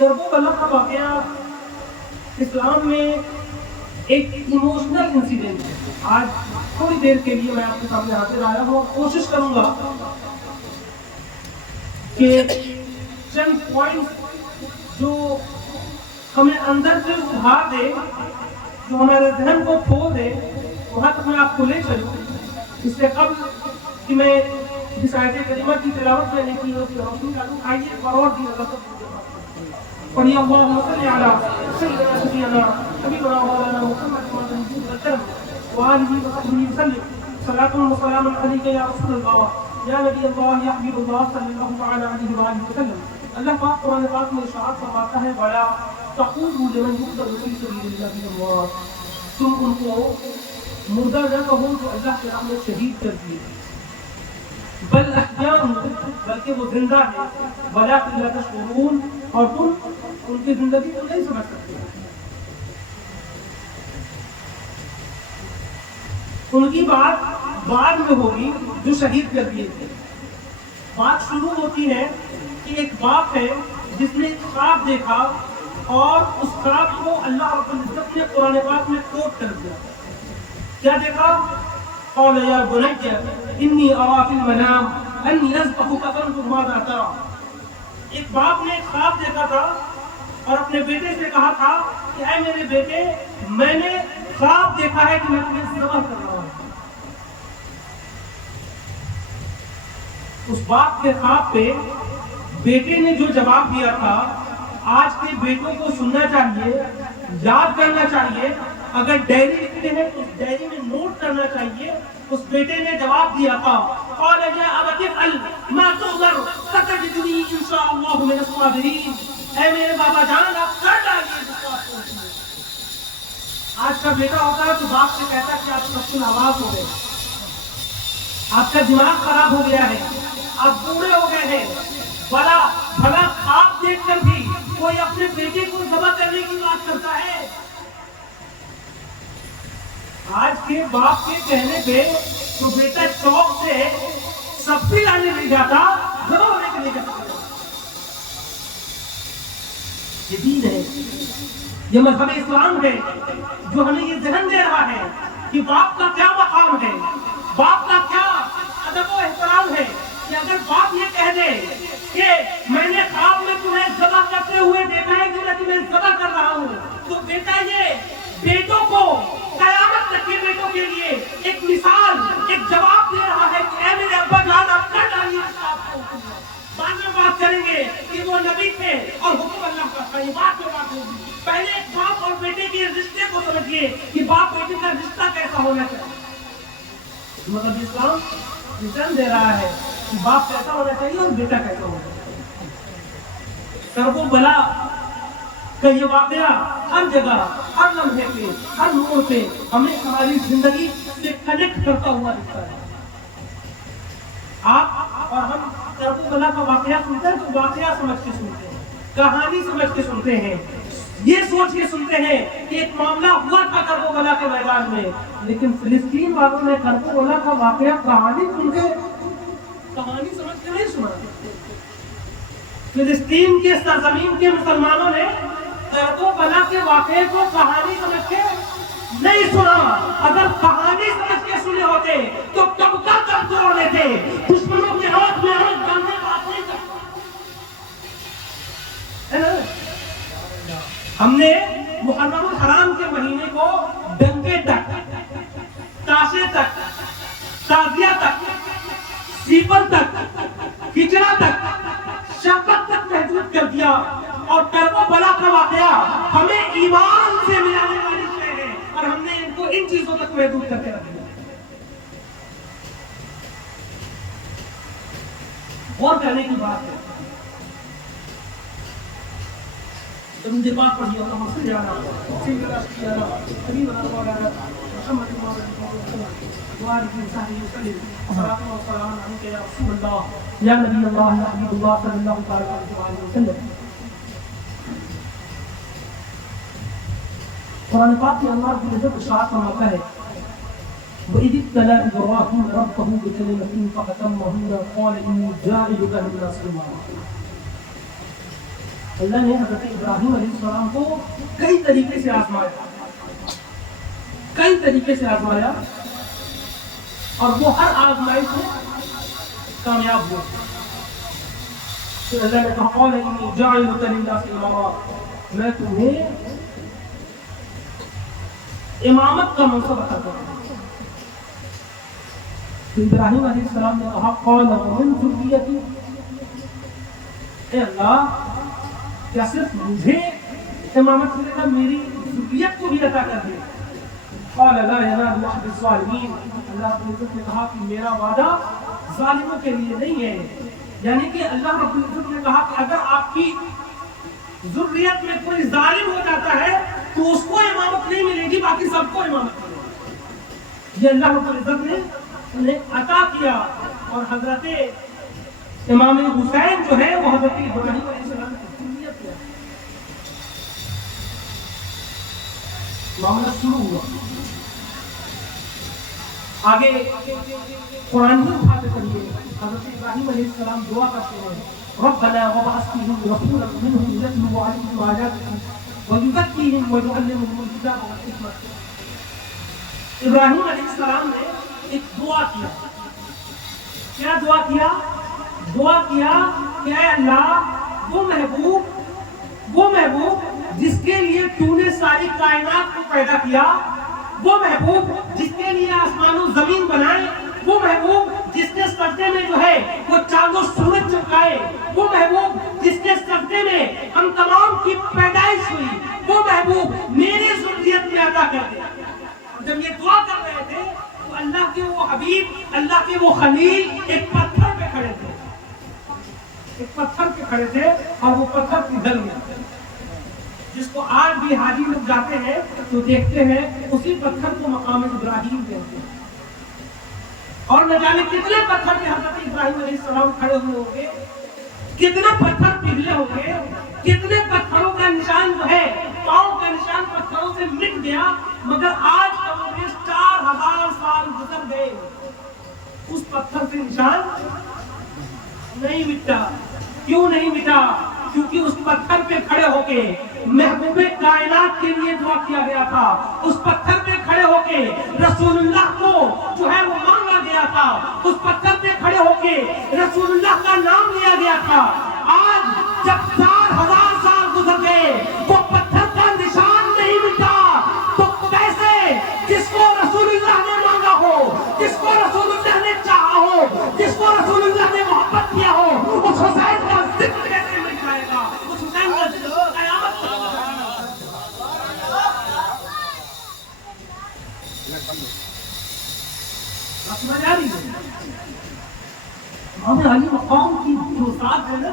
کربلا کا واقعہ اسلام میں ایک ایموشنل انسیڈنٹ ہے. آج تھوڑی دیر کے لیے میں آپ کے سامنے حاضر آیا ہوں اور کوشش کروں گا کہ چند پوائنٹس جو ہمیں اندر سے ابھار دے, جو ہمارے ذہن کو کھول دے, وہاں تک میں آپ کو لے چلوں. اس سے قبل کہ میں جس آیت کریمہ کی تلاوت میں نے کی اس کی روشنی ڈالوں, آئیے اور بھی اللہ پڑھیے اللہم صلی علی سیدنا نبینا حبیبنا مولانا محمد وآلہ وصحبہ وسلم. صلاۃ و سلام علیک یا رسول اللہ یا نبی اللہ یا حبیب اللہ صلی اللہ تعالی علیہ وآلہ وسلم. اللہ پاک قرآن پاک میں ارشاد فرماتا ہے ولا تقولوا لمن يقتل في سبيل الله اموات, تم ان کو مردہ نہ کہو جو اللہ کے راہ میں شہید کر دیے, بل احیاء, بلکہ وہ زندہ ہے, ولکن لا تشعرون, اور تم ان کی زندگی کو نہیں سمجھ سکتے. ان کی بات بعد میں ہوگی جو شہید کر دیے تھے. بات شروع ہوتی ہے کہ ایک باپ ہے جس نے ایک خواب دیکھا اور اس خواب کو اللہ رب العزت نے قرآن پاک میں کوٹ کر دیا. کیا دیکھا؟ قال یا بنی انی ارى في المنام انی اذبحک فانظر ماذا ترى. ایک باپ نے ایک خواب دیکھا تھا اور اپنے بیٹے سے کہا تھا کہ اے میرے بیٹے, میں نے خواب دیکھا ہے کہ میں تمہیں ذبح کر رہا ہوں. اس باپ کے خواب پہ بیٹے نے جو جواب دیا تھا, آج کے بیٹوں کو سننا چاہیے, یاد کرنا چاہیے. اگر ڈائری لکھتے ہیں تو اس ڈائری میں نوٹ کرنا چاہیے. اس بیٹے نے جواب دیا تھا قال یا ابت افعل ما تؤمر ستجدنی ان شاء اللہ من الصابرین. اے میرے بابا جان, آپ کر ڈالیے جس کو آپ کو. آج کا بیٹا ہوتا ہے تو باپ سے کہتا ہے کہ آپ سب آواز ہو گئے, آپ کا دماغ خراب ہو گیا ہے, آپ بوڑھے ہو گئے ہیں. بھلا خواب دیکھ کر بھی کوئی اپنے بیٹے کو ذبح کرنے کی بات کرتا ہے. آج کے باپ کے کہنے پہ تو بیٹا چوک سے سبزی لانے نہیں جاتا, ذبح ہونے کے لیے جاتا. یہ دین ہے, یہ مذہب اسلام ہے جو ہمیں یہ ذہن دے رہا ہے کہ باپ کا کیا مقام ہے, باپ کا کیا ادب و احترام ہے. کہ اگر باپ یہ کہہ دے کہ میں نے خواب میں تمہیں ذبح کرتے ہوئے دیکھا ہے کہ میں تمہیں ذبح کر رہا ہوں, تو بیٹا یہ بیٹوں کو قیامت تک کے بیٹوں کے لیے ایک مثال, ایک جواب دے رہا ہے کہ اے میرے ابا جان, آپ کر ڈالیے اس خواب کو. بعد میں بات کریں گے کہ وہ نبی تھے اور حکم اللہ کا تھا, یہ بات میں بات ہوگی. پہلے ایک باپ اور بیٹے کے رشتے کو سمجھیے کہ باپ بیٹے کا رشتہ کیسا ہونا چاہیے. مطلب اسلام رسن دے رہا ہے کہ باپ کیسا ہونا چاہیے اور بیٹا کیسا ہونا چاہیے. کربلا کا یہ واقعہ ہر جگہ, ہر لمحے پہ, ہر موڑ پہ ہمیں ہماری زندگی سے کنیکٹ کرتا ہوا دکھتا ہے. آپ اور ہم کربلا کا واقعہ سنتے ہیں تو واقعہ سمجھ کے سنتے ہیں, کہانی سمجھ کے سنتے ہیں, یہ سوچ کے سنتے ہیں کہ ایک معاملہ ہوا تھا کربلا کے میدان میں. لیکن فلسطین والوں نے کربلا کا واقعہ کہانی سن کے, کہانی سمجھ کے نہیں سنا. فلسطین کے سرزمین کے مسلمانوں نے کربلا کے واقعے کو کہانی سمجھ کے نہیں سنا. اگر کہانی سمجھ کے سنے ہوتے تو کب کا کب توڑ لیتے, دشمنوں کے ہاتھ میں ہاتھ ڈالنے بات نہیں کرتے. ہم نے محرم الحرام کے مہینے کو ڈنکے تک, تاشے تک, تازیہ تک, سیپل تک, کچرا تک, شفقت تک محدود کر دیا. اور کربلا کا واقعہ ہمیں ایمان سے ملانے والی چیز ہے اور ہم نے ان کو ان چیزوں تک محدود کر کے رکھ دیا. غور کرنے کی بات ہے. تم دماغ پڑھیے اللہ صلی اللہ علیہ وسلم محمد وآلہ وسلم. صلاۃ و سلام علیک یا رسول اللہ یا نبی اللہ یا حبیب اللہ صلی اللہ تعالی علیہ وسلم. قرآن پاک میں اللہ کی عزت ارشاد فرماتا ہے وَإِذِ ابْتَلَىٰ إِبْرَاهِيمُ رَبَّهُ بِكَلِمَاتٍ فَأَتَمَّهُنَّ قَالَ إِنِّي جَاعِلُكَ لِلنَّاسِ إِمَامًا. اللہ نے حضرت ابراہیم علیہ السلام کو کئی طریقے سے آزمایا اور وہ ہر آزمائش میں کامیاب ہوئے. تو اللہ نے کہا قال انی جاعلک للناس اماما، میں تمہیں امامت کا منصب عطا کروں. تو ابراہیم علیہ السلام نے کہا قال ومن ذریتی، اے اللہ کیا صرف مجھے امامت ملے گا، میری ذریت کو بھی عطا کر دے. قال لا ینال احد الظالمین، اللہ رب العزت نے کہا کہ میرا وعدہ ظالموں کے لیے نہیں ہے. یعنی کہ اللہ رب العزت نے کہا کہ اگر آپ کی ذریت میں کوئی ظالم ہو جاتا ہے تو اس کو امامت نہیں ملے گی، باقی سب کو امامت ملے گی. یہ اللہ رب العزت نے انہیں عطا کیا. اور حضرت امام حسین جو ہے وہ حضرت ابراہیم علیہ السلام کی ذریت ہے. معاملہ شروع ہوا. آگے قرآن ہی اٹھاتے چلیے. حضرت ابراہیم علیہ السلام دعا کرتے ہیں ربنا وابعث فیہم رسولا منہم یتلو علیہم آیاتک ویزکیہم ویعلمہم الکتاب والحکمۃ. ابراہیم علیہ السلام نے ایک دعا کیا. کیا دعا کیا؟ دعا کیا کہ اے اللہ وہ محبوب جس کے لیے تو نے ساری کائنات کو پیدا کیا، وہ محبوب جس کے لیے آسمان و زمین بنائے، وہ محبوب جس کے سجدے میں جو ہے وہ چاند و سورج چمکائے، وہ محبوب جس کے سجدے میں ہم تمام کی پیدائش ہوئی، وہ محبوب میرے ذریت میں عطا کر دے. جب یہ دعا کر رہے تھے تو اللہ کے وہ حبیب، اللہ کے وہ خلیل ایک پتھر پہ کھڑے تھے. اور وہ پتھر پگھل گیا، جس کو آج بھی حاجی لوگ جاتے ہیں تو دیکھتے ہیں اسی پتھر کو مقام ابراہیم کہتے ہیں. اور نہ جانے کتنے پتھر پہ حضرت ابراہیم علیہ السلام کھڑے ہوئے ہوں گے، کتنے پتھر پگھلے ہوں گے، کتنے پتھروں کا نشان جو ہے، پاؤں کا نشان پتھروں سے مٹ گیا، مگر آج کم و بیش 4000 سال گزر گئے اس پتھر سے نشان نہیں مٹا. کیوں نہیں مٹا؟ کیونکہ اس پتھر پہ کھڑے ہو کے محبوب کائنات کے لیے دعا کیا گیا تھا. اس پتھر پہ کھڑے ہو کے رسول اللہ کو جو ہے وہ مانگا گیا تھا. اس پتھر پہ کھڑے ہو کے رسول اللہ کا نام لیا گیا تھا. آج جب 4000 سال گزر گئے وہ پتھر کا نشان نہیں مٹا، تو کیسے جس کو رسول اللہ نے مانگا ہو، جس کو رسول اللہ نے چاہا ہو، جس کو رسول اللہ نے محبت کیا ہو، اس حسین کا ذکر کیسے مٹ جائے گا؟ اس حسین کا ذکر قیامت تک سمجھ آ رہی ہے؟ امام علی مقام کی جو ذات ہے نا،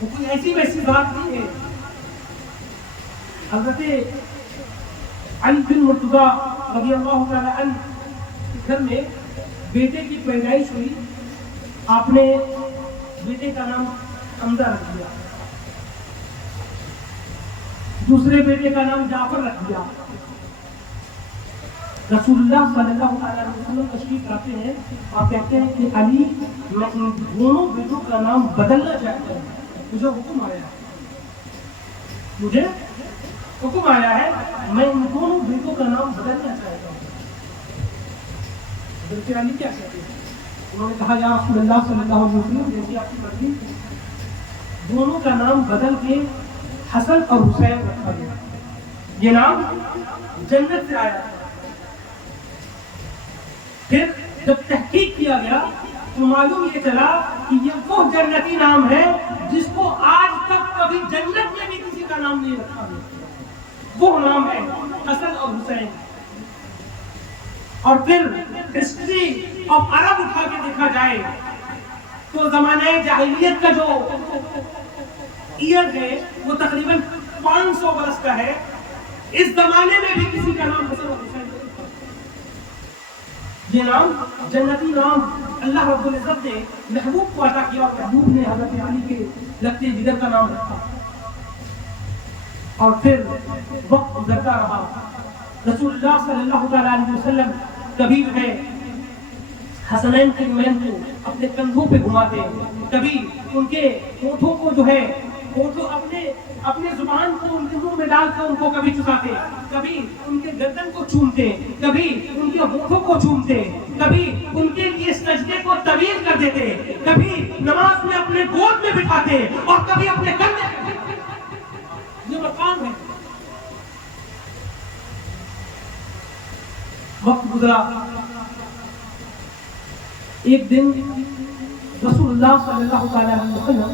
وہ کوئی ایسی ویسی بات نہیں ہے. حضرت علی بن مرتضیٰ رضی اللہ تعالی عنہ کے گھر میں بیٹے کی پیدائش ہوئی. آپ نے بیٹے کا نام حمزہ رکھ دیا، دوسرے بیٹے کا نام جعفر رکھ دیا. رسول اللہ صلی اللہ علیہ وسلم تشریف لاتے ہیں اور کہتے ہیں کہ علی میں ان دونوں بیٹوں کا نام بدلنا چاہتا ہوں، مجھے حکم آیا ہے میں ان دونوں بیٹوں کا نام بدلنا چاہتا ہوں. حضرت علی کیا کہتے ہیں؟ انہوں نے کہا یا رسول اللہ صلی اللہ علیہ وسلم جیسی آپ کی مرضی. دونوں کا نام بدل کے حسن اور حسین رکھا گیا. یہ نام جنت سے آیا. پھر جب تحقیق کیا گیا تو معلوم یہ چلا کہ یہ وہ جنتی نام ہے جس کو آج تک کبھی جنت میں بھی کسی کا نام نہیں رکھا گیا. وہ نام ہے حسن اور حسین. اور پھر ہسٹری آف عرب اٹھا کے دیکھا جائے تو زمانہ جاہلیت کا جو ایئر ہے وہ تقریباً 500 برس کا ہے. اس زمانے میں بھی کسی کا نام حسن اور حسین. یہ نام جنتی نام اللہ رب العزت نے محبوب کو عطا کیا اور محبوب نے حضرت علی کے لگتے جگر کا نام رکھا. اور پھر وقت گزرتا رہا. رسول اللہ صلی اللہ علیہ وسلم کبھی جو ہے حسنین کے مین کو اپنے کندھوں پہ گھماتے، کبھی ان کے ہونٹوں کو جو ہے ہوٹوں اپنے زبان کو ان کے منہ میں ڈال کر ان کو کبھی چساتے، کبھی ان کے گردن کو چومتے، کبھی ان کے ہونٹوں کو چومتے، کبھی ان کے لیے سجدے کو طویل کر دیتے، کبھی نماز میں اپنے گود میں بٹھاتے اور کبھی اپنے کندھے پہ۔ یہ مقام ہے۔ وقت گزرا، ایک دن رسول اللہ صلی اللہ تعالی علیہ وسلم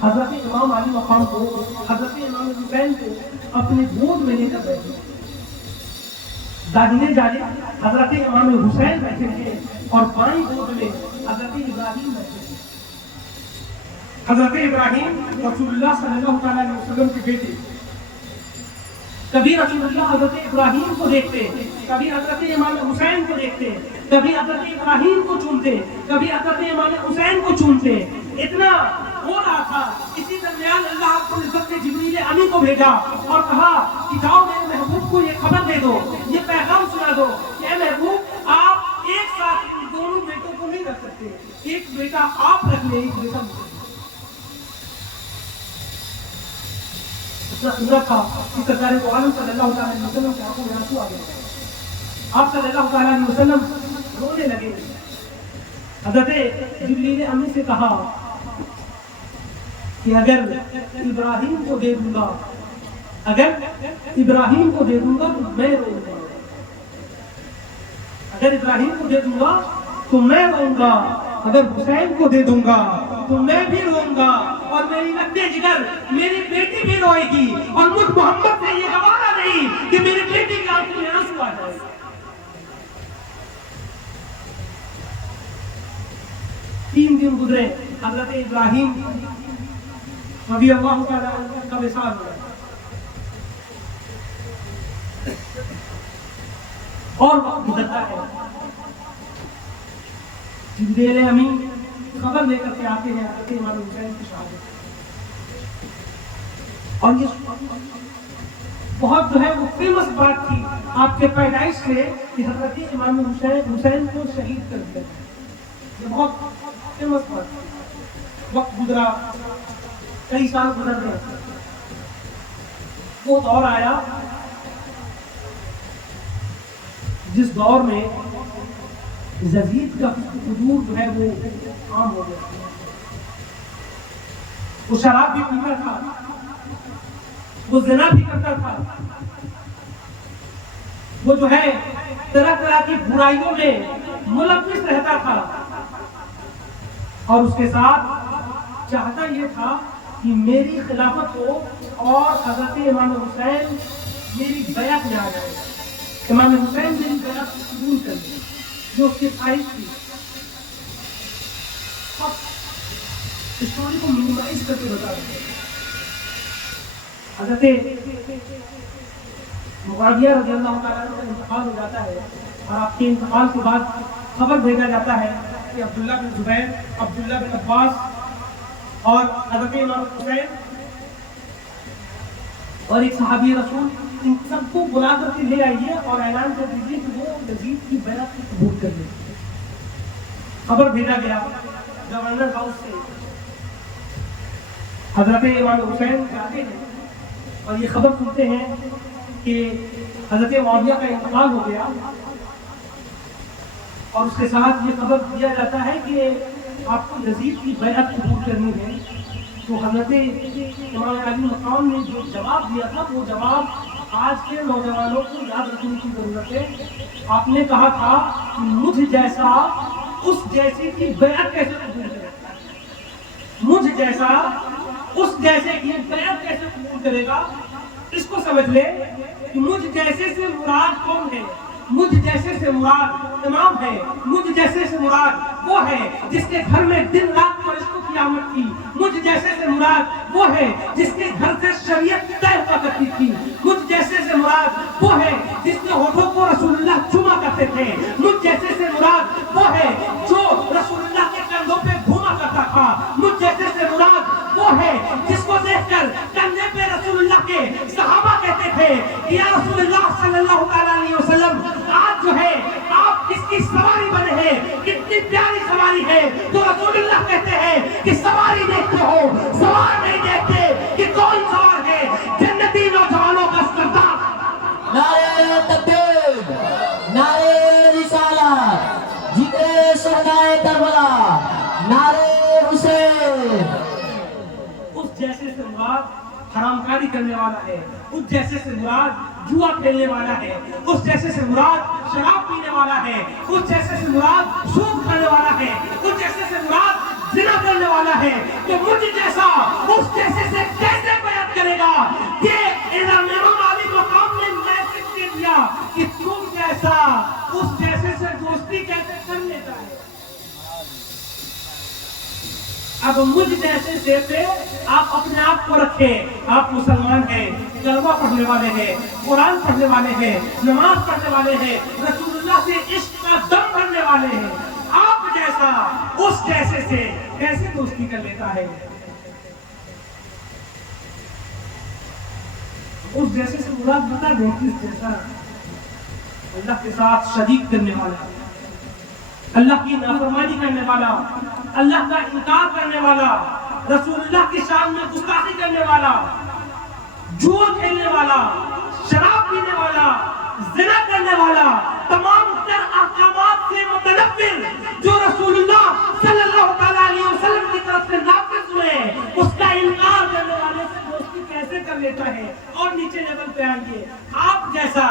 حضرت امام علی مقام کو، حضرت امام حسین کو اپنے گود میں لے کر بیٹھے۔ داہنے جانب حضرت امام حسین بیٹھے تھے اور بائیں گود میں حضرت ابراہیم بیٹھے تھے۔ حضرت ابراہیم رسول اللہ صلی اللہ تعالی علیہ وسلم کے بیٹے، کبھی رسول اللہ حضرت ابراہیم کو دیکھتے، کبھی حضرت امام حسین کو دیکھتے، کبھی حضرت ابراہیم کو چومتے، کبھی حضرت امام حسین کو چومتے۔ اتنا ہو رہا تھا، اسی درمیان اللہ رب العزت نے جبریل امی کو بھیجا اور کہا کہ جاؤ میرے محبوب کو یہ خبر دے دو، یہ پیغام سنا دو کہ اے محبوب، آپ ایک ساتھ ان دونوں بیٹوں کو نہیں رکھ سکتے، ایک بیٹا آپ رکھ لیں، ایک بیٹا مجھے۔ اتنا سندر تھا کہ سرکار تو عالم صلی اللہ علیہ وسلم کے آنکھوں میں آنسو آ گئے۔ آپ صلی اللہ علیہ وسلم رونے لگے۔ حضرت جبریل امی سے کہا کہ اگر ابراہیم کو دے دوں گا، اگر ابراہیم کو دے دوں گا تو میں روں گا، اگر ابراہیم کو دے دوں گا تو میں روں گا، اگر حسین کو دے دوں گا تو میں بھی روں گا، اور میری لگتے جگر میری بیٹی بھی روئے گی، اور مجھ محمد سے یہ گوارا نہیں کہ میری بیٹی کی آنکھوں میں آنسو آ جائے۔ تین دن گزرے، حضرت ابراہیم رضی اللہ تعالیٰ عنہ کا وصال ہوا اور وقت گزرتا ہے۔ جبریل امی خبر لے کر کے آتے ہیں حضرت امام حسین کی شہادت، اور یہ بہت جو ہے وہ فیمس بات تھی آپ کے پیدائش سے کہ حضرت امام حسین کو شہید کر دیا، یہ بہت فیمس بات تھی۔ وقت گزرا، کئی سال گزر گئے، وہ دور آیا جس دور میں یزید کا حضور جو ہے وہ عام ہو گیا۔ وہ شراب بھی پیتا تھا، وہ زنا بھی کرتا تھا، وہ جو ہے طرح طرح کی برائیوں میں ملوث رہتا تھا، اور اس کے ساتھ چاہتا یہ تھا کہ میری خلافت ہو اور حضرت امام حسین میری بیعت میں آ جائے، امام حسین میری بیعت قبول کر لیں، جو اس کی خواہش تھی۔ اسٹوری کو منیمائز کر کے بتا رہے ہیں۔ حضرت معاویہ رضی اللہ تعالیٰ عنہ کا انتقال ہو جاتا ہے، اور آپ کے انتقال کے بعد خبر بھیجا جاتا ہے کہ عبداللہ بن زبیر، عبداللہ بن عباس اور حضرت امام حسین اور ایک صحابی رسول، ان سب کو بلا کر کے لے آئیے اور اعلان کر دیجیے کہ وہ یزید کی بیعت کو قبول کر لیں۔ خبر بھیجا گیا گورنر ہاؤس سے، حضرت امام حسین جاتے ہیں اور یہ خبر سنتے ہیں کہ حضرت معاویہ کا انتقال ہو گیا، اور اس کے ساتھ یہ خبر دیا جاتا ہے کہ آپ کو یزید کی بیعت قبول کرنی ہے۔ تو حضرت امام علی مقام نے جو جواب دیا تھا وہ جواب آج کے نوجوانوں کو یاد رکھنے کی ضرورت ہے۔ آپ نے کہا تھا کہ مجھ جیسا اس جیسے کی بیعت کیسے قبول کرے گا، مجھ جیسا اس جیسے کی بیعت کیسے قبول کرے گا۔ اس کو سمجھ لے کہ مجھ جیسے سے مراد کون ہے، مجھ جیسے سے مراد امام ہے، مجھ جیسے سے مراد وہ ہے جس کے گھر میں دن رات فرشتوں کی آمد تھی، مجھ جیسے سے مراد وہ ہے جس کے گھر سے شریعت طے ہوا کرتی تھی، مجھ جیسے سے مراد وہ ہے جس کے ہونٹوں کو رسول اللہ چوما کرتے تھے، مجھ جیسے سے مراد وہ ہے جو رسول اللہ کے کندھوں پہ گھوما کرتا تھا، مجھ جیسے سے مراد وہ ہے جس کو دیکھ کر کندھے پہ رسول اللہ کے صحابہ کہتے تھے کہ یا رسول اللہ صلی اللہ تعالیٰ علیہ وسلم، آج جو ہے آپ کس کی سواری بنے ہیں، کتنی پیاری سواری ہے، تو رسول اللہ کہتے ہیں کہ سواری دیکھتے ہو، سوار نہیں دیکھتے، کہ اس جیسے سے مراد حرام کاری کرنے والا ہے، اس جیسے سے مراد جوا کھیلنے والا ہے، اس جیسے سے مراد شراب پینے والا ہے، اس جیسے سے مراد سود کھانے والا ہے، اس جیسے سے مراد زنا کرنے والا ہے. تو مجھ جیسا اس جیسے سے کیسے بیعت کرے گا کہ امام علی مقام نے میسج دے دیا کہ تم جیسا اس جیسے سے دوستی کیسے کر لیتا ہے. اب مجھ جیسے سے آپ اپنے آپ کو رکھیں. آپ مسلمان ہیں، کلمہ پڑھنے والے ہیں، قرآن پڑھنے والے ہیں، نماز پڑھنے والے ہیں، رسول اللہ سے عشق کا دم بھرنے والے ہیں. آپ جیسا اس جیسے سے کیسے دوستی کر لیتا ہے؟ اس جیسے سے مراد بتا دیں کس جیسا؟ اللہ کے ساتھ شریک کرنے والا، اللہ کی نافرمانی کرنے والا، اللہ کا انکار کرنے والا، رسول اللہ کی شان میں گستاخی کرنے والا، جوا کھیلنے والا، شراب پینے والا، زنا کرنے والا، تمام تر احکامات سے متنفر، جو رسول اللہ صلی اللہ تعالیٰ علیہ وسلم کی طرف سے نافذ ہوئے، اس کا انکار کرنے والے سے دوستی کیسے کر لیتا ہے؟ اور نیچے لیول پہ آئیے. آپ جیسا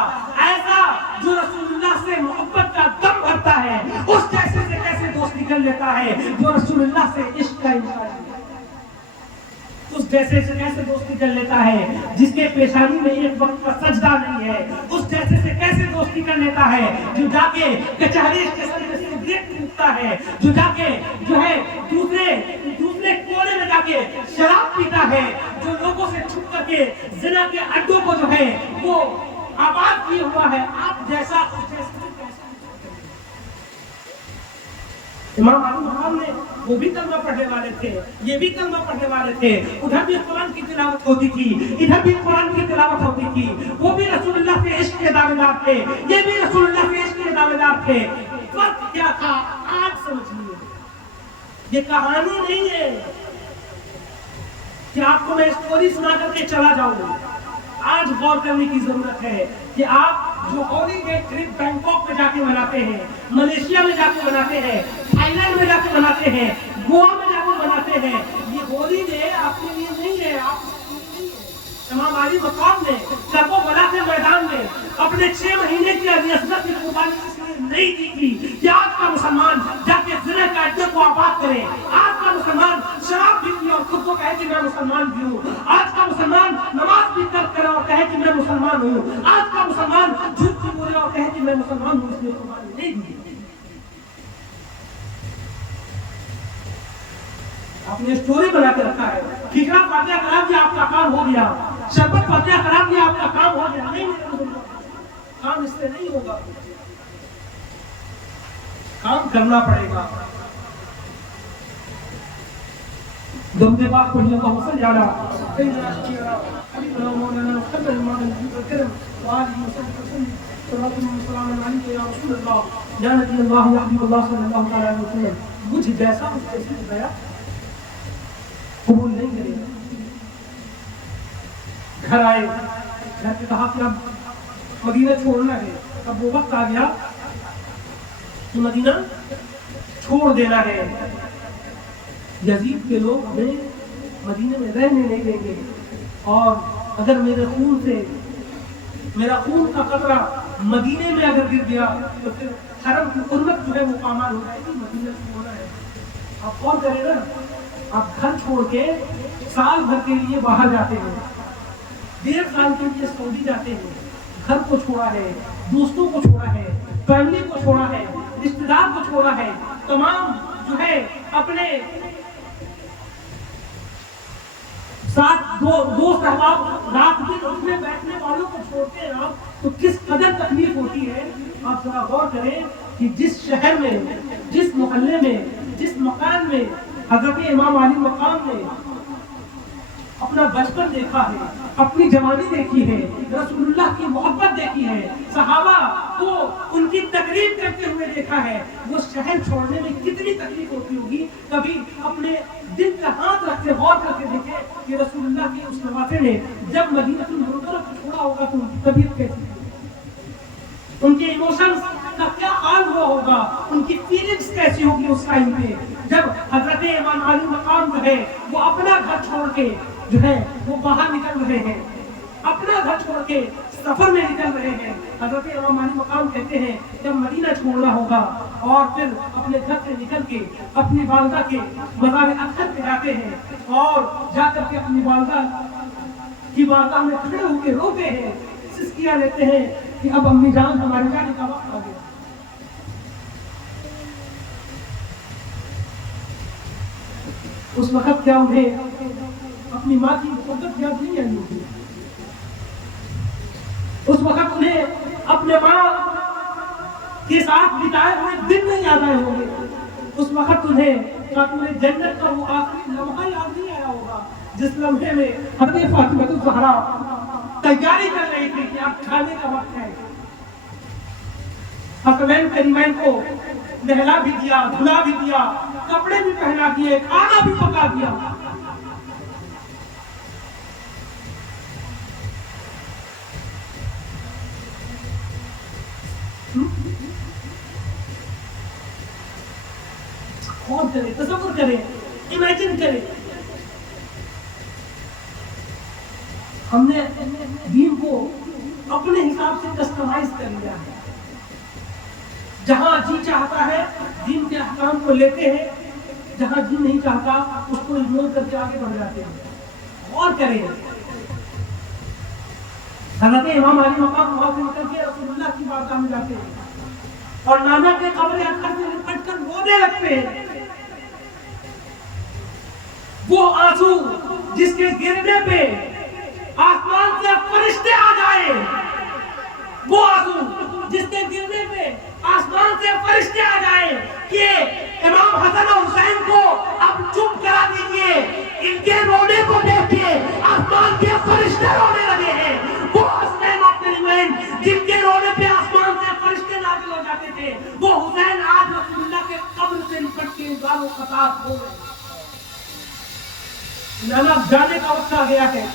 ایسا جو رسول اللہ سے محبت کا دم بھرتا ہے، اس جیسے سے کیسے دوستی کر لیتا ہے جو رسول اللہ سے عشق کا انکار کرتا ہے؟ اس جیسے سے کیسے دوستی کر لیتا ہے جس کے پیشانی میں ایک وقت کا سجدہ نہیں ہے؟ اس جیسے سے کیسے دوستی کر لیتا ہے جو جا کے کچہری اسٹیشن میں سگریٹ پیتا ہے، جو جا کے جو ہے دوسرے کونے میں جا کے شراب پیتا ہے، جو لوگوں سے چھپ کر کے زنا کے اڈوں کو جو ہے وہ آباد کیے ہوا ہے؟ آپ جیسا اس جیسے امام علی مقام نے وہ بھی کلمہ پڑھنے والے تھے، یہ بھی کلمہ پڑھنے والے تھے، ادھر بھی قرآن کی تلاوت ہوتی تھی، ادھر بھی قرآن کی تلاوت ہوتی تھی. وہ بھی رسول اللہ کے عشق کے دعوے دار تھے، یہ بھی رسول اللہ کے عشق کے دعوے دار تھے. فرق کیا تھا آج سمجھ لیے. یہ کہانی نہیں ہے کہ آپ کو میں اسٹوری سنا کر کے چلا جاؤں. آج غور کرنے کی ضرورت ہے کہ آپ جو ہولی ڈے ٹرپ بینکاک میں جا کے مناتے ہیں، ملیشیا میں جا کے مناتے ہیں، تھائی لینڈ میں جا کے مناتے ہیں، گوا میں جا کے مناتے ہیں، یہ ہولی ڈے آپ کے لیے نہیں ہے، آپ کے لیے نہیں ہے. امام علی مقام نے کربو بلا کے میدان میں اپنے 6 مہینے کی عصمت کی قربانی اس لیے نہیں دی تھی کہ آج کا مسلمان جا کے زنا کے اڈے کو آباد کرے، آج کا مسلمان شراب بھی پیے اور خود کو کہے کہ میں مسلمان بھی ہوں، آج کا مسلمان نماز بھی کرے اور کہے کہ میں مسلمان ہوں، آج کا مسلمان جھوٹ بھی بولے اور کہے کہ میں مسلمان ہوں. اس لیے قربانی نہیں دی. آپ نے اسٹوری بنا کے رکھا ہے، ٹھیکرا فاتحہ کرا دیا آپ کا کام ہو گیا، شربت فاتحہ کرا دیا آپ کا کام ہو گیا. نہیں، کام اس سے نہیں ہوگا، کام کرنا پڑے گا. درود پاک پڑھیے. اللہم صل علی سیدنا حبیبنا مولانا محمد الکریم وآلہ وسلم. صلوات اللہ وسلام علیک یا رسول اللہ یا نبی اللہ یا حبیب اللہ صلی اللہ علیہ وسلم. مجھ جیسا اس جیسے گیا قبول نہیں کرے گا. گھر آئے، گھر سے کہا کہ اب مدینہ چھوڑنا ہے. اب وہ وقت آ گیا کہ مدینہ چھوڑ دینا ہے. یزید کے لوگ ہمیں مدینہ میں رہنے نہیں دیں گے، اور اگر میرے خون سے میرا خون کا قطرہ مدینے میں اگر گر گیا تو پھر حرم کی حرمت جو ہے وہ پامال ہو جائے گی. مدینہ چھوڑنا ہے. آپ اور کریں نا، آپ گھر چھوڑ کے سال بھر کے لیے باہر جاتے ہیں، 1.5 سال کے لیے سعودی جاتے ہیں. گھر کو چھوڑا ہے، دوستوں کو چھوڑا ہے، فیملی کو چھوڑا ہے، رشتہ دار کو چھوڑا ہے، تمام جو ہے اپنے ساتھ دوست احباب رات دن اٹھنے بیٹھنے والوں کو چھوڑتے ہیں آپ، تو کس قدر تکلیف ہوتی ہے. آپ ذرا غور کریں کہ جس شہر میں، جس محلے میں، جس مکان میں حضرت امام علی مقام نے اپنا بچپن دیکھا ہے، اپنی جوانی دیکھی ہے، رسول اللہ کی محبت دیکھی ہے، صحابہ کو ان کی تقریب کرتے ہوئے دیکھا ہے، وہ شہر چھوڑنے میں کتنی تکلیف ہوتی ہوگی. کبھی اپنے دل کا ہاتھ رکھ کے غور کر کے دیکھیں کہ رسول اللہ کے اس نواسے نے جب مدینہ المنورہ کو چھوڑا ہوگا تو ان کی طبیعت کیسی تھی، ان کے ایموشنز کا کیا حال ہوا ہوگا، ان کی فیلنگز کیسی ہوگی اس ٹائم پہ جب حضرت امام علی مقام جو ہے وہ اپنا گھر چھوڑ کے جو ہے وہ باہر نکل رہے ہیں، اپنا گھر چھوڑ کے سفر میں نکل رہے ہیں۔ حضرت امام علی مقام کہتے ہیں جب مدینہ چھوڑنا ہوگا اور پھر اپنے گھر سے نکل کے اپنی والدہ کے مزار اطہر پہ جاتے ہیں اور جا کر کے اپنی والدہ کی بارگاہ میں کھڑے ہو کے روتے ہیں، سسکیاں لیتے ہیں کہ اب امی جان ہمارے جانے کا وقت آ گیا۔ اس وقت کیا انہیں اپنی ماں کی محبت یاد نہیں آئی ہوگی، اس وقت انہیں اپنے ماں کے ساتھ بتائے ہوئے دن نہیں یاد آئے ہوں گے، اس وقت انہیں جنت کا وہ آخری لمحہ یاد نہیں آیا ہوگا جس لمحے میں حضرت فاطمہ الزہرا تیاری کر رہی تھی کہ اب کھانے کا وقت ہے۔ حسنین کریمین کو نہلا بھی دیا، دھلا بھی دیا، کپڑے بھی پہنا دیے، کھانا بھی پکا دیا۔ غور کریں، تصور کریں، امیجن کریں، ہم نے دین کو اپنے حساب سے کسٹمائز کر لیا ہے، جہاں جی چاہتا ہے دین کے احکام کو لیتے ہیں، جہاں جی نہیں چاہتا اس کو اگنور کر کے آگے بڑھ جاتے ہیں۔ غور کریں، حضرت امام علی مقام وہاں سے نکل کے رسول اللہ کی بارگاہ میں جاتے ہیں اور نانا کے قبر اطہر سے لپٹ کر رونے لگتے ہیں۔ وہ آنسو جس کے گرنے پہ آسمان سے فرشتے آ جائے، وہ آنسو جس کے گرنے پہ آسمان سے فرشتے آ جائے کہ امام حسن و حسین کو اب چپ کرا دیجئے، ان کے رونے کو دیکھ کے آسمان کے فرشتے رونے لگے ہیں۔ وہ حسین عبدالمین جن کے رونے پہ آسمان سے فرشتے نازل ہو جاتے تھے، وہ حسین آج رسول اللہ کے قبر سے لپٹ کے زار و قطار ہو گئے۔ نانا جانے کا وقت آ گیا ہے،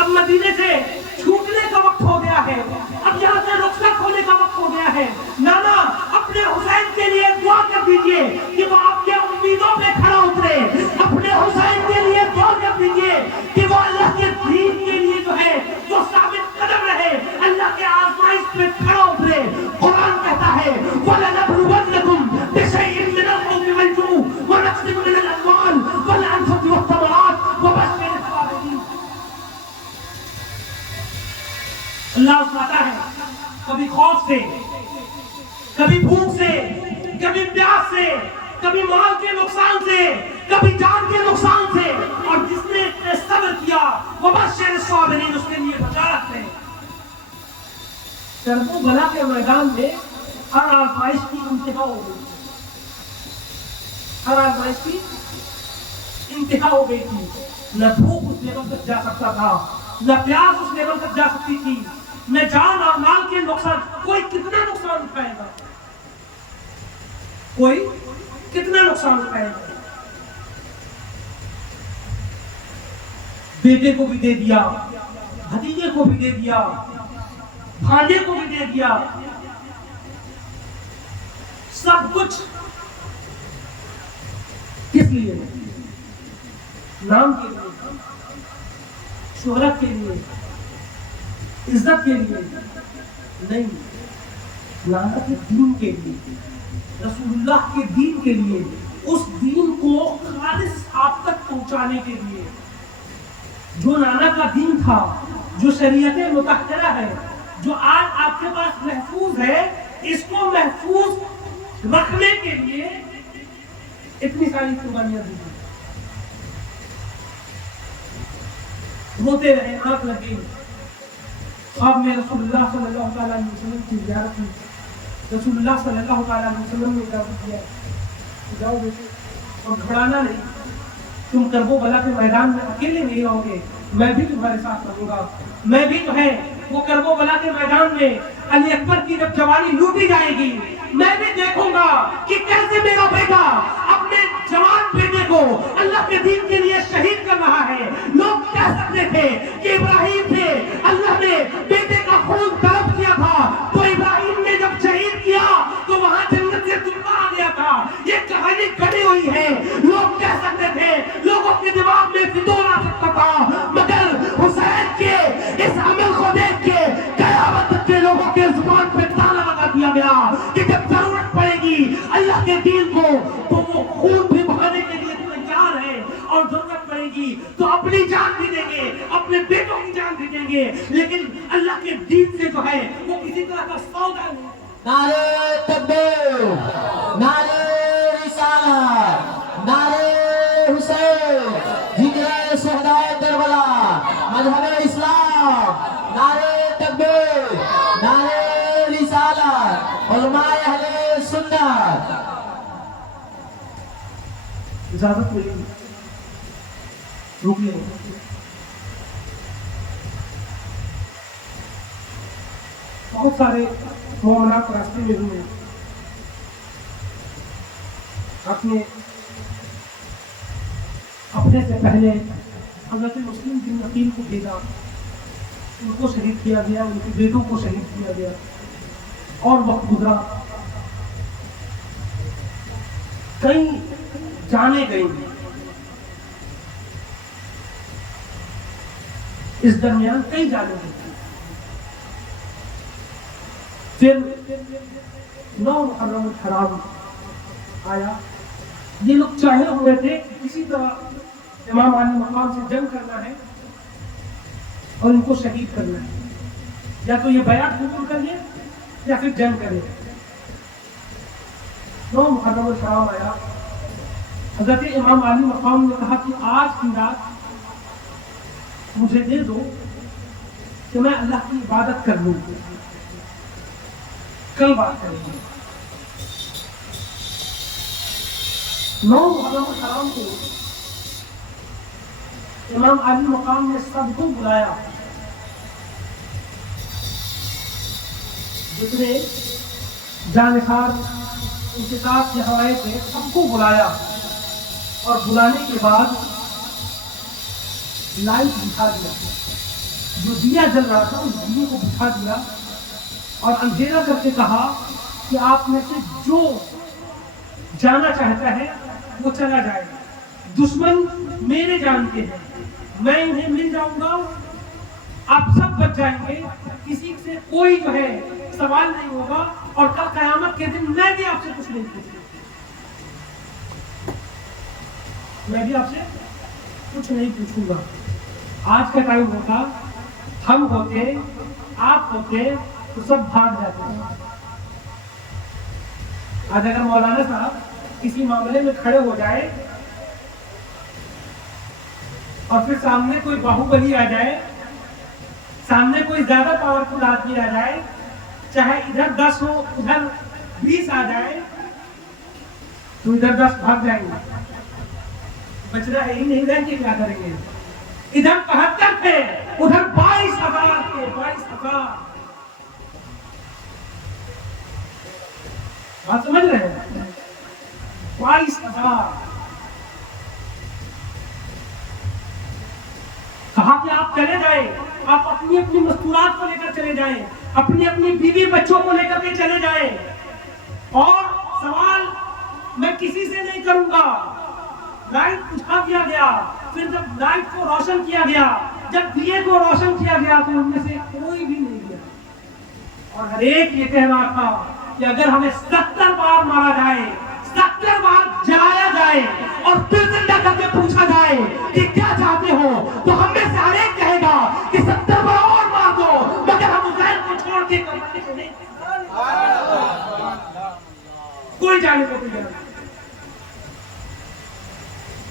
اب مدینے سے چھوٹنے کا وقت ہو گیا ہے، اب یہاں سے رخصت ہونے کا وقت ہو گیا ہے۔ نانا اپنے حسین کے لیے دعا کر دیجئے کہ وہ آپ کے امیدوں پہ کھڑا اترے، اپنے حسین کے لیے دعا کر دیجئے کہ وہ اللہ کے دین کے لیے جو ہے وہ ثابت قدم رہے، اللہ کے آزمائش پہ کھڑا اترے۔ قرآن کہتا ہے وَلَنَبْلُوَنَّكُمْ بِشَيْءٍ مِّنَ الْخَوْفِ وَالْجُوعِ وَنَقْصٍ مِّنَ الْأَمْوَالِ وَالْأَنفُسِ وَالثَّمَرَاتِ وَبَشِّرِ الصَّابِرِينَ۔ اللہ فرماتا ہے کبھی خوف سے، کبھی بھوک سے، کبھی پیاس سے، کبھی مال کے نقصان سے، کبھی جان کے نقصان سے، اور جس نے صبر کیا وَبَشِّرِ الصَّابِرِينَ، اس کے لیے بشارت ہے۔ کرب و بلا کے میدان میں ہر آزمائش کی انتہا ہو گئی، ہر آزمائش کی انتہا ہو گئی تھی۔ نہ بھوک اس لیول تک جا سکتا تھا، نہ پیاس اس لیول تک جا سکتی تھی، نہ جان اور مال کے نقصان۔ کوئی کتنا نقصان اٹھائے گا، کوئی کتنا نقصان اٹھائے گا۔ بیٹے کو بھی دے دیا، بھتیجے کو بھی دے دیا، بھانجے کو بھی دے دیا، سب کچھ کس لیے؟ نام کے لیے، شہرت کے لیے، عزت کے لیے نہیں، اللہ کے دین کے لیے، رسول اللہ کے دین کے لیے، اس دین کو خالص آپ تک پہنچانے کے لیے۔ جو نانا کا دین تھا، جو شریعت مطہرہ ہے، جو آج آپ کے پاس محفوظ ہے، اس کو محفوظ رکھنے کے لیے اتنی ساری قربانیاں دی۔ روتے رہے، آنکھ لگی، خواب میں رسول اللہ صلی اللہ علیہ وسلم کی زیارت کی، رسول اللہ صلی اللہ علیہ وسلم نے اجازت دیا جاؤ بیٹے، اور گھبرانا نہیں، تم کرب و بلا کے میدان میں اکیلے نہیں رہو گے، میں بھی تمہارے ساتھ رہوں گا۔ میں بھی جو ہے وہ کرب و بلا کے میدان میں علی اکبر کی جب جوانی لوٹی جائے گی، میں بھی دیکھوں گا کہ کیسے میرا بیٹا اپنے جوان بیٹے کو اللہ کے دین کے لیے شہید کر رہا ہے۔ لوگ کہہ سکتے تھے کہ ابراہیم تھے، اللہ نے بیٹے کا خون طلب کیا تھا، تو ابراہیم نے جب شہید جان بھی دیں گے، اپنے بیٹوں کی جان بھی دیں گے، لیکن اللہ کے دین سے جو ہے وہ کسی طرح کا سودا نہیں۔ نعرہ تکبیر، نعرہ رسالت، نعرہ حسین، ذکر شہدائے کربلا، مذہب اسلام، نعرہ تکبیر، نعرہ رسالت، علماء اہل سنت۔ اجازت ملی رک لیں۔ بہت سارے معاملات راستے میں ہوئے، اپنے سے پہلے حضرت مسلم بن عقیل کو بھیجا، ان کو شہید کیا گیا، ان کے بیٹوں کو شہید کیا گیا، اور وقت گزرا، کئی جانے گئی، اس درمیان کئی جانے گئی۔ پھر 9 محرم الحرام آیا، یہ لوگ چاہے ہوئے تھے کہ کسی طرح امام علی مقام سے جنگ کرنا ہے اور ان کو شہید کرنا ہے، یا تو یہ بیعت قبول کر لیں یا پھر جنگ کریں۔ 9 محرم الحرام آیا، حضرت امام علی مقام نے کہا کہ آج کی رات مجھے دے دو کہ میں اللہ کی عبادت کر لوں، کل بات کریں گے۔ 9 محرم الحرام کو امام علی مقام نے سب کو بلایا، جتنے جانشار ان کے ساتھ یہاں آئے تھے سب کو بلایا، اور بلانے کے بعد لائٹ بجھا دیا، جو دیا جل رہا تھا اس دیے کو بجھا دیا، اور اندھیرا کر کے کہا کہ آپ میں سے جو جانا چاہتا ہے وہ چلا جائے، دشمن میرے جان کے ہیں، میں انہیں مل جاؤں گا، آپ سب بچ جائیں گے، کسی سے کوئی جو ہے سوال نہیں ہوگا، اور کل قیامت کے دن میں بھی آپ سے کچھ نہیں پوچھوں گا، میں بھی آپ سے کچھ نہیں پوچھوں گا۔ آج کا ٹائم ہوتا، ہم ہوتے، آپ ہوتے تو سب بھاگ جاتے ہیں۔ آج اگر مولانا صاحب کسی معاملے میں کھڑے ہو جائے اور پھر سامنے کوئی باہوبلی آ جائے، سامنے کوئی زیادہ پاورفل آدمی آ جائے، چاہے ادھر 10 ہو ادھر 20 آ جائے، تو ادھر 10 بھاگ جائیں گے، بچنا ہے ہی نہیں، رہ کے کیا کریں گے؟ ادھر 72 تھے، ادھر 22,000 تھے، 22,000۔ بات سمجھ رہے ہیں؟ 22,000۔ کہا کہ آپ چلے جائیں، آپ اپنی اپنی مستورات کو لے کر چلے جائیں، اپنی اپنی بیوی بچوں کو لے کر کے چلے جائیں، اور سوال میں کسی سے نہیں کروں گا۔ لائٹ بجھا دیا گیا، پھر جب لائٹ کو روشن کیا گیا، جب دیے کو روشن کیا گیا تو ان میں سے کوئی بھی نہیں گیا، اور ہر ایک یہ کہہ رہا تھا کہ اگر ہمیں 70 بار مارا جائے، 70 بار جلایا جائے، اور پھر زندہ کر کے پوچھا جائے کہ کیا چاہتے ہو، تو ہم میں سے ہر ایک کہے گا کہ 70 بار اور مار دو، مگر ہم حسین کو چھوڑ کے کرنے کو نہیں، کوئی جانے کو تیار نہیں۔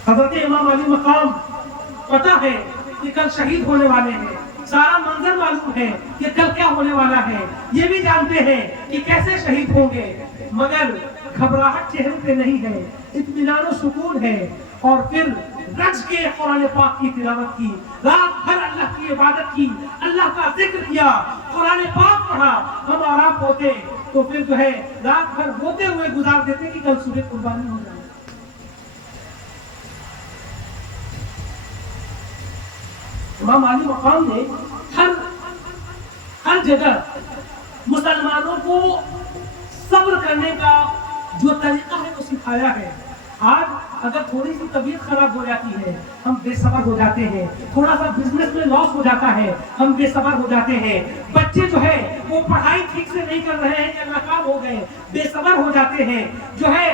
حضرت امام علی مقام پتہ ہے کہ کل شہید ہونے والے ہیں، سارا منظر معلوم ہے کہ کل کیا ہونے والا ہے، یہ بھی جانتے ہیں کہ کیسے شہید ہوں گے، مگر گھبراہٹ چہرے پہ نہیں ہے، اطمینان و سکون ہے، اور پھر رج کے قرآن پاک کی تلاوت کی، رات بھر اللہ کی عبادت کی، اللہ کا ذکر کیا، قرآن پاک پڑھا، ہم اور آپ ہوتے تو پھر جو ہے رات بھر ہوتے ہوئے گزار دیتے کہ کل صبح قربانی ہو جائے۔ امام علی مقام نے ہر جگہ مسلمانوں کو صبر کرنے کا جو طریقہ ہے وہ سکھایا ہے۔ آج اگر تھوڑی سی طبیعت خراب ہو جاتی ہے ہم بے صبر ہو جاتے ہیں، تھوڑا سا بزنس میں لاس ہو جاتا ہے ہم بے صبر ہو جاتے ہیں، بچے جو ہے وہ پڑھائی ٹھیک سے نہیں کر رہے ہیں یا ناکام ہو گئے بے صبر ہو جاتے ہیں، جو ہے